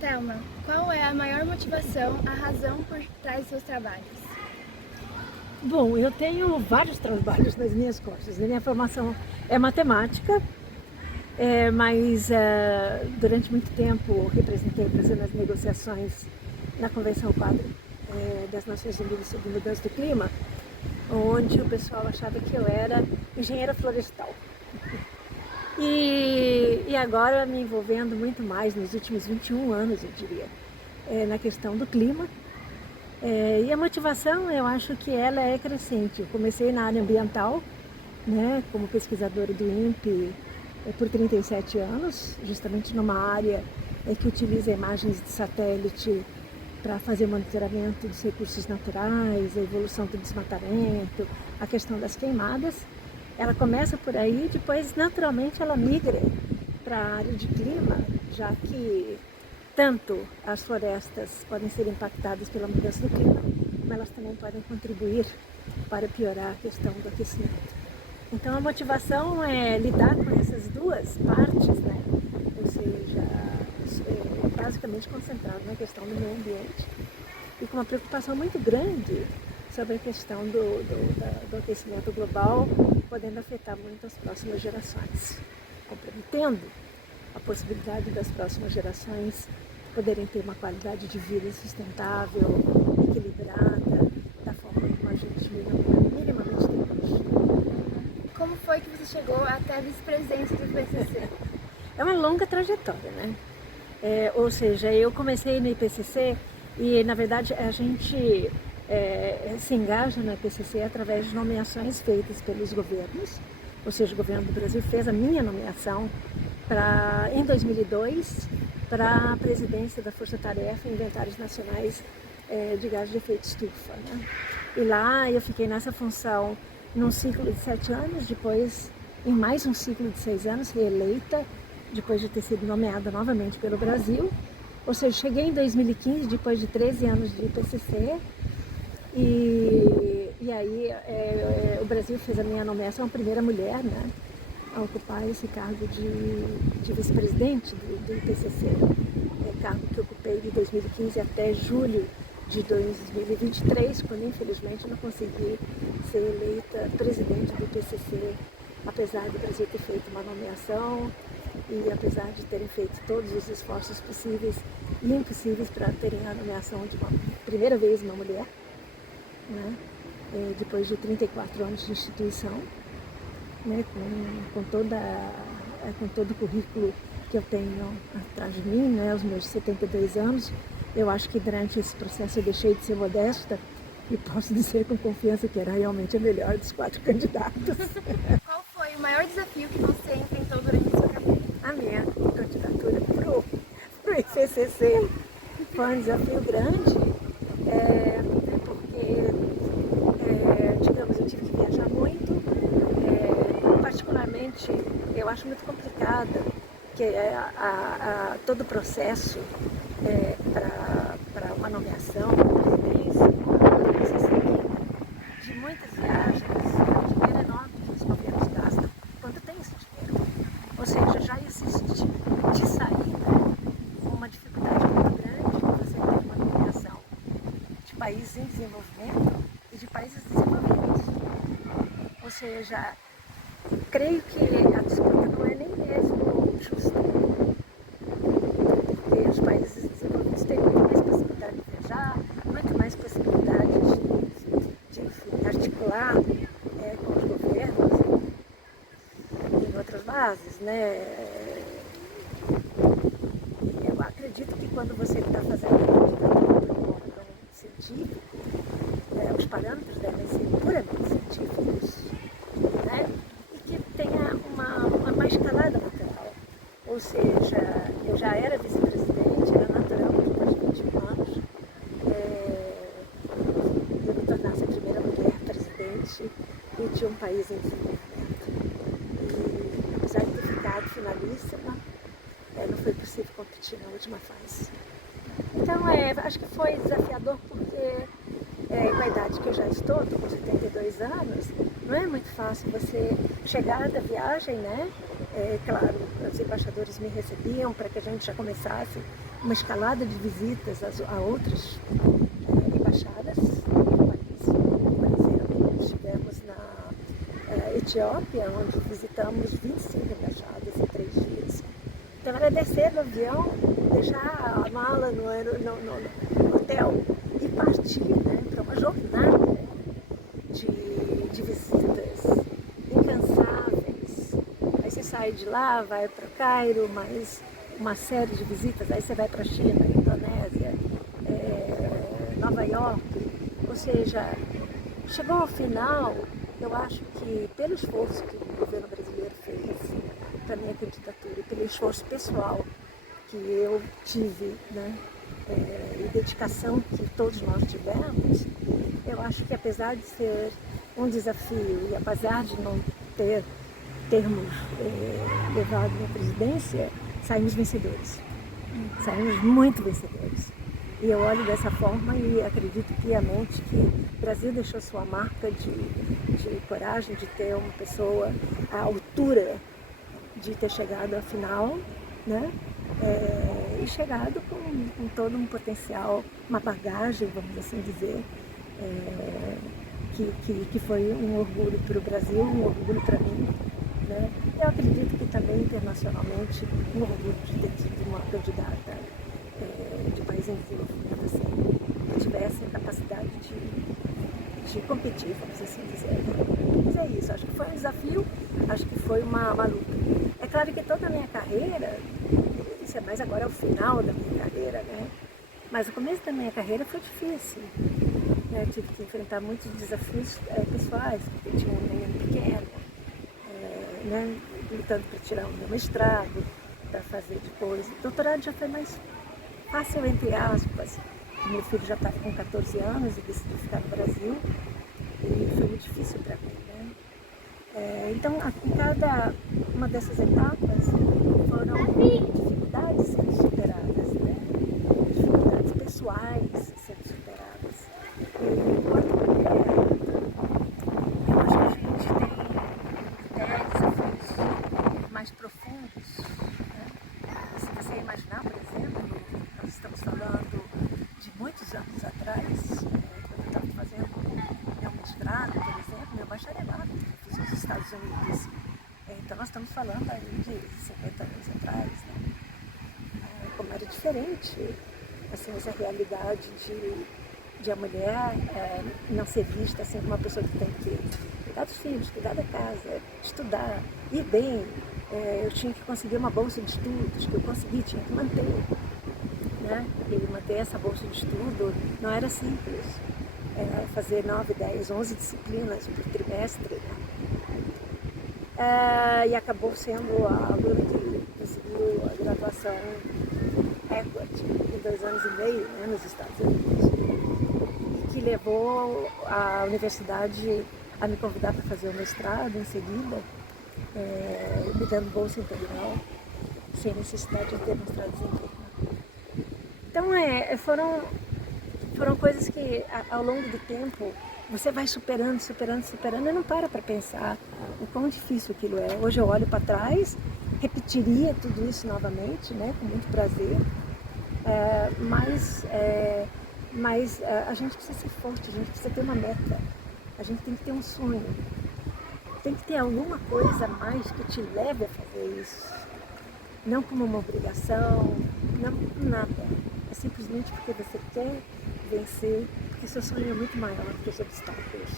Thelma, qual é a maior motivação, a razão por trás dos seus trabalhos? Bom, eu tenho vários trabalhos nas minhas costas. A minha formação é matemática, mas durante muito tempo representei o Brasil nas negociações na Convenção Quadro das Nações Unidas sobre Mudança do Clima, onde o pessoal achava que eu era engenheira florestal. E agora me envolvendo muito mais, nos últimos 21 anos, eu diria, na questão do clima. E a motivação, eu acho que ela é crescente. Eu comecei na área ambiental, né, como pesquisadora do INPE por 37 anos, justamente numa área que utiliza imagens de satélite para fazer monitoramento dos recursos naturais, a evolução do desmatamento, a questão das queimadas. Ela começa por aí, depois naturalmente ela migra para a área de clima, já que tanto as florestas podem ser impactadas pela mudança do clima, mas elas também podem contribuir para piorar a questão do aquecimento. Então a motivação é lidar com essas duas partes, né? Ou seja, basicamente concentrado na questão do meio ambiente e com uma preocupação muito grande sobre a questão do aquecimento global, podendo afetar muito as próximas gerações, comprometendo a possibilidade das próximas gerações poderem ter uma qualidade de vida sustentável, equilibrada, da forma como a gente minimamente tem hoje. Como foi que você chegou até a vice-presidência do IPCC? É uma longa trajetória, né? Ou seja, eu comecei no IPCC e, na verdade, a gente se engaja no IPCC através de nomeações feitas pelos governos. Ou seja, o governo do Brasil fez a minha nomeação em 2002 para a presidência da Força Tarefa em Inventários Nacionais de Gases de Efeito Estufa, né? E lá eu fiquei nessa função num ciclo de 7 anos, depois em mais um ciclo de 6 anos, reeleita, depois de ter sido nomeada novamente pelo Brasil. Ou seja, cheguei em 2015, depois de 13 anos de IPCC, e aí o Brasil fez a minha nomeação, a primeira mulher, né, a ocupar esse cargo de vice-presidente do IPCC, cargo que eu ocupei de 2015 até julho de 2023, quando infelizmente não consegui ser eleita presidente do IPCC, apesar do Brasil ter feito uma nomeação e apesar de terem feito todos os esforços possíveis e impossíveis para terem a nomeação de uma primeira vez uma mulher, né? Depois de 34 anos de instituição, né? com todo o currículo que eu tenho atrás de mim, né? Os meus 72 anos, eu acho que durante esse processo eu deixei de ser modesta e posso dizer com confiança que era realmente a melhor dos 4 candidatos. Qual foi o maior desafio que você enfrentou durante a sua carreira? A minha candidatura para o IPCC foi um desafio grande, porque, digamos, eu tive que viajar muito, particularmente eu acho muito complicada que todo o processo para uma nomeação, uma presidência, tem que ser seguido de muitas viagens, dinheiro enorme que os governos gastam quando tem esse dinheiro. Ou seja, já existe de saída uma dificuldade muito grande de você ter uma nomeação de países em desenvolvimento e de países desenvolvidos. Ou seja, creio que a disputa não é nem mesmo justa, porque os países desenvolvidos têm muito mais possibilidade de viajar, muito mais possibilidade de enfim, articular com os governos em outras bases, né? Eu acredito que quando você está fazendo uma candidatura para um científico, os parâmetros devem ser puramente científicos, né? E que tenha uma escalada natural. Ou seja, eu já era vice-presidente, era natural que depois de 21 anos eu me tornasse a primeira mulher presidente de um país em desenvolvimento. E apesar de ter ficado finalíssima, não foi possível competir na última fase. Então, acho que foi desafiador porque, com a idade que eu já estou, com 72 anos, não é muito fácil você chegar da viagem, né, Claro, os embaixadores me recebiam para que a gente já começasse uma escalada de visitas a outras embaixadas do país. Por exemplo, estivemos na Etiópia, onde visitamos 25 embaixadas em 3 dias. Então era descer do avião, deixar a mala no hotel e partir, né, para uma jornada de visitas incansáveis. Aí você sai de lá, vai para o Cairo, mais uma série de visitas, aí você vai para a China, Indonésia, Nova York. Ou seja, chegou ao final, eu acho que pelo esforço que o governo brasileiro fez para a minha candidatura e pelo esforço pessoal que eu tive, né, e dedicação que todos nós tivemos, eu acho que apesar de ser um desafio e apesar de não termos levado a presidência, saímos vencedores. Saímos muito vencedores. E eu olho dessa forma e acredito piamente que o Brasil deixou sua marca de coragem, de ter uma pessoa à altura de ter chegado à final, né? E chegado com todo um potencial, uma bagagem, vamos assim dizer, que foi um orgulho para o Brasil, um orgulho para mim, né? Eu acredito que também internacionalmente um orgulho de ter tido uma candidata de país em desenvolvimento assim, que tivesse a capacidade de competir, vamos assim dizer. Mas é isso, acho que foi um desafio, acho que foi uma luta. É claro que toda a minha carreira, isso é mais agora é o final da minha carreira, né? Mas o começo da minha carreira foi difícil. Eu tive que enfrentar muitos desafios pessoais, porque tinha um menino pequeno, né, lutando para tirar o meu mestrado, para fazer depois. O doutorado já foi mais fácil, entre aspas. Meu filho já estava com 14 anos e decidiu ficar no Brasil, e foi muito difícil para mim, né? Então, em cada uma dessas etapas foram dificuldades sendo superadas, né? Dificuldades pessoais sendo superadas. E enquanto mulher, eu acho que a gente tem desafios mais profundos, né? Se você imaginar, por exemplo, nós estamos falando de muitos anos atrás, quando eu estava fazendo meu mestrado, por exemplo, meu bacharelado, que eu fiz nos Estados Unidos. Então nós estamos falando aí de 50 anos atrás, né? Como era diferente assim, essa realidade de a mulher não ser vista assim, como uma pessoa que tem que cuidar dos filhos, cuidar da casa, estudar, ir bem. Eu tinha que conseguir uma bolsa de estudos, que eu consegui, tinha que manter, né? E manter essa bolsa de estudo não era simples. Fazer 9, 10, 11 disciplinas por trimestre, né? E acabou sendo a aluna que conseguiu a graduação Equity em 2 anos e meio, né, nos Estados Unidos, e que levou a universidade a me convidar para fazer o mestrado em seguida, me dando bolsa integral, sem necessidade de ter mestrado desemprego. Então foram coisas que ao longo do tempo você vai superando e não para pensar o quão difícil aquilo é. Hoje eu olho para trás, repetiria tudo isso novamente, né, com muito prazer, mas a gente precisa ser forte, a gente precisa ter uma meta, a gente tem que ter um sonho, tem que ter alguma coisa a mais que te leve a fazer isso, não como uma obrigação, não nada, é simplesmente porque você quer vencer, porque seu sonho é muito maior do que os obstáculos.